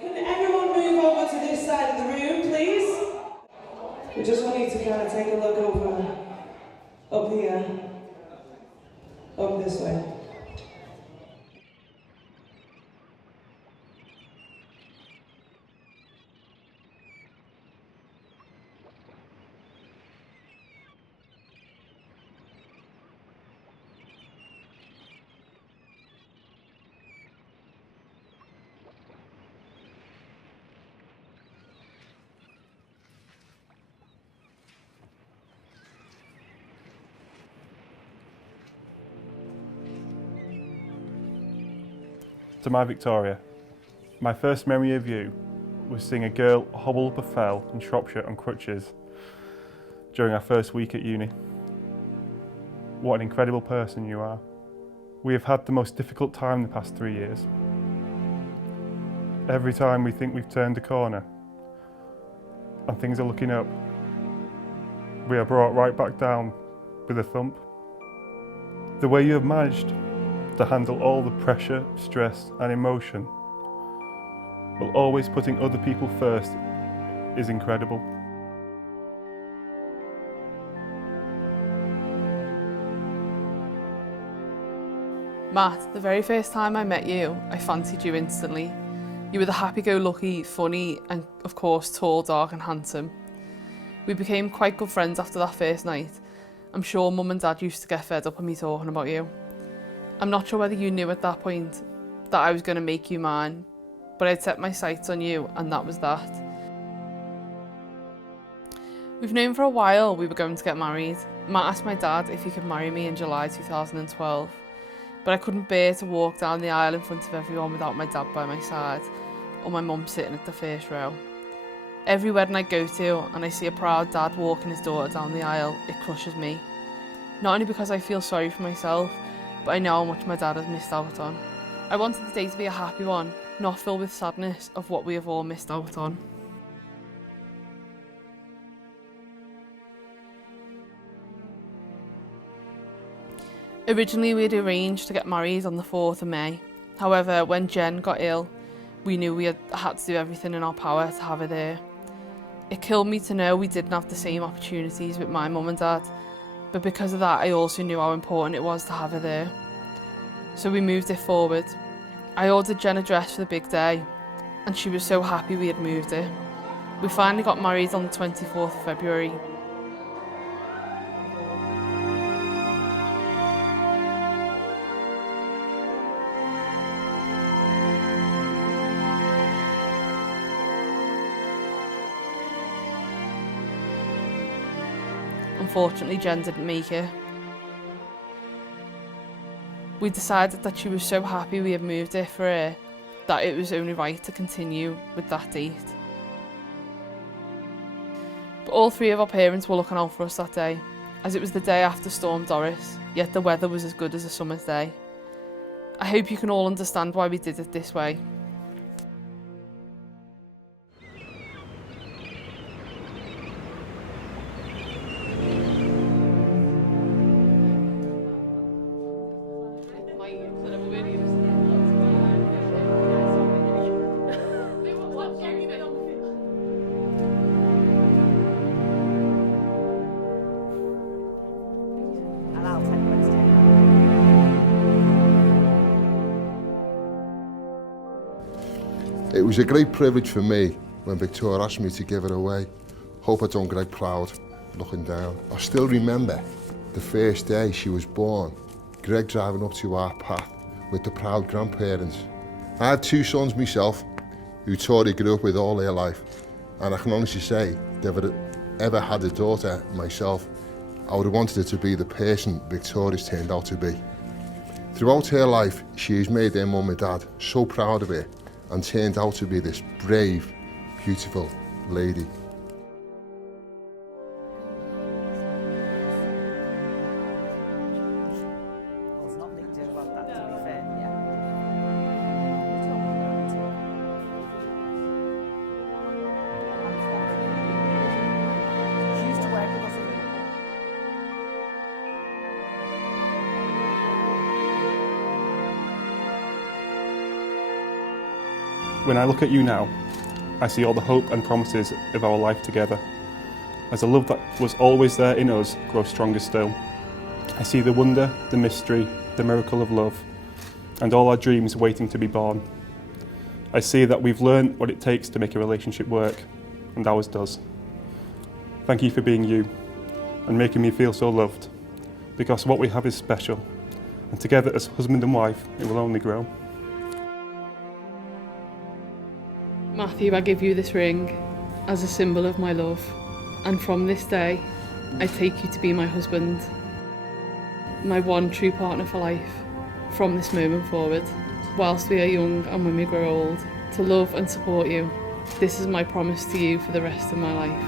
Can everyone move over to this side of the room, please? We just want you to kind of take a look over, up here, up this way. To my Victoria, my first memory of you was seeing a girl hobble up a fell in Shropshire on crutches during our first week at uni. What an incredible person you are. We have had the most difficult time the past 3 years. Every time we think we've turned a corner and things are looking up, we are brought right back down with a thump. The way you have managed to handle all the pressure, stress and emotion, while always putting other people first, is incredible. Matt, the very first time I met you, I fancied you instantly. You were the happy-go-lucky, funny and of course tall, dark and handsome. We became quite good friends after that first night. I'm sure Mum and Dad used to get fed up of me talking about you. I'm not sure whether you knew at that point that I was going to make you mine, but I'd set my sights on you and that was that. We've known for a while we were going to get married. Matt asked my dad if he could marry me in July 2012, but I couldn't bear to walk down the aisle in front of everyone without my dad by my side, or my mum sitting at the first row. Every wedding I go to and I see a proud dad walking his daughter down the aisle, it crushes me. Not only because I feel sorry for myself, but I know how much my dad has missed out on. I wanted the day to be a happy one, not filled with sadness of what we have all missed out on. Originally we had arranged to get married on the 4th of May. However, when Jen got ill, we knew we had to do everything in our power to have her there. It killed me to know we didn't have the same opportunities with my mum and dad, but because of that I also knew how important it was to have her there. So we moved it forward. I ordered Jen a dress for the big day and she was so happy we had moved it. We finally got married on the 24th of February. Unfortunately, Jen didn't make it. We decided that she was so happy we had moved it for her that it was only right to continue with that date. But all three of our parents were looking out for us that day, as it was the day after Storm Doris, yet the weather was as good as a summer's day. I hope you can all understand why we did it this way. It was a great privilege for me when Victoria asked me to give her away. Hope I don't get proud looking down. I still remember the first day she was born, Greg driving up to our path with the proud grandparents. I have two sons myself who Tori grew up with all their life, and I can honestly say, if I ever had a daughter myself, I would have wanted her to be the person Victoria's turned out to be. Throughout her life, she has made their mum and dad so proud of her and turned out to be this brave, beautiful lady. There's nothing to do about that, to be fair, yeah. She used to work with us in Liverpool. When I look at you now, I see all the hope and promises of our life together. As the love that was always there in us grows stronger still. I see the wonder, the mystery, the miracle of love, and all our dreams waiting to be born. I see that we've learned what it takes to make a relationship work, and ours does. Thank you for being you, and making me feel so loved, because what we have is special, and together as husband and wife, it will only grow. Matthew, I give you this ring as a symbol of my love, and from this day, I take you to be my husband, my one true partner for life, from this moment forward, whilst we are young and when we grow old, to love and support you. This is my promise to you for the rest of my life.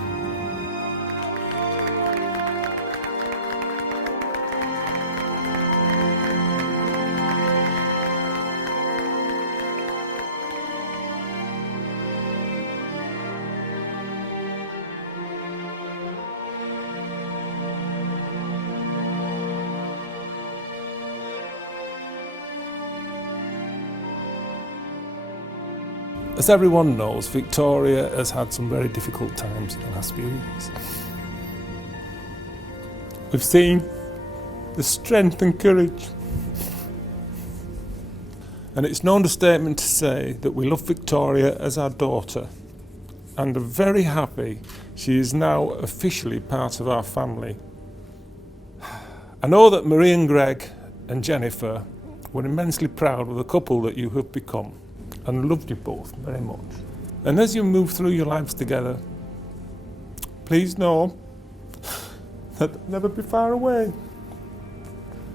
As everyone knows, Victoria has had some very difficult times in the last few years. We've seen the strength and courage. And it's no understatement to say that we love Victoria as our daughter and are very happy she is now officially part of our family. I know that Marie and Greg and Jennifer were immensely proud of the couple that you have become, and loved you both very much. And as you move through your lives together, please know that they'll never be far away.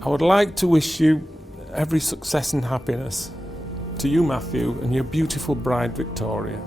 I would like to wish you every success and happiness, to you, Matthew, and your beautiful bride, Victoria.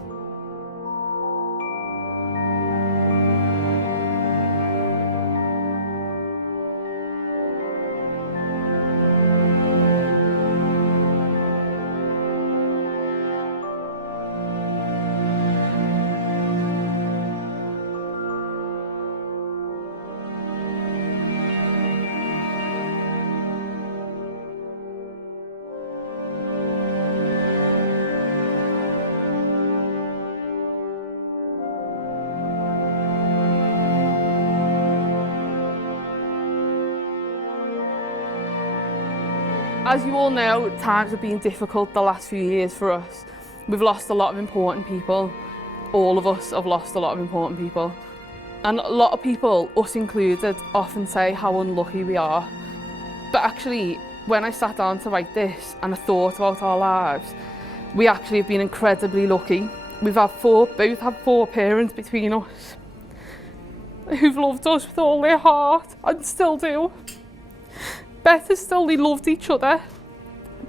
As you all know, times have been difficult the last few years for us. We've lost a lot of important people. All of us have lost a lot of important people. And a lot of people, us included, often say how unlucky we are. But actually, when I sat down to write this and I thought about our lives, we actually have been incredibly lucky. We've had both had four parents between us who've loved us with all their heart and still do. Better still, they loved each other.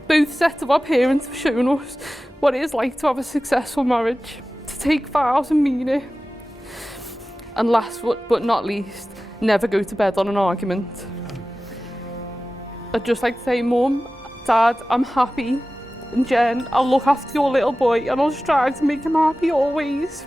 Both sets of our parents have shown us what it is like to have a successful marriage, to take vows and mean it. And last but not least, never go to bed on an argument. I'd just like to say, Mum, Dad, I'm happy. And Jen, I'll look after your little boy and I'll strive to make him happy always.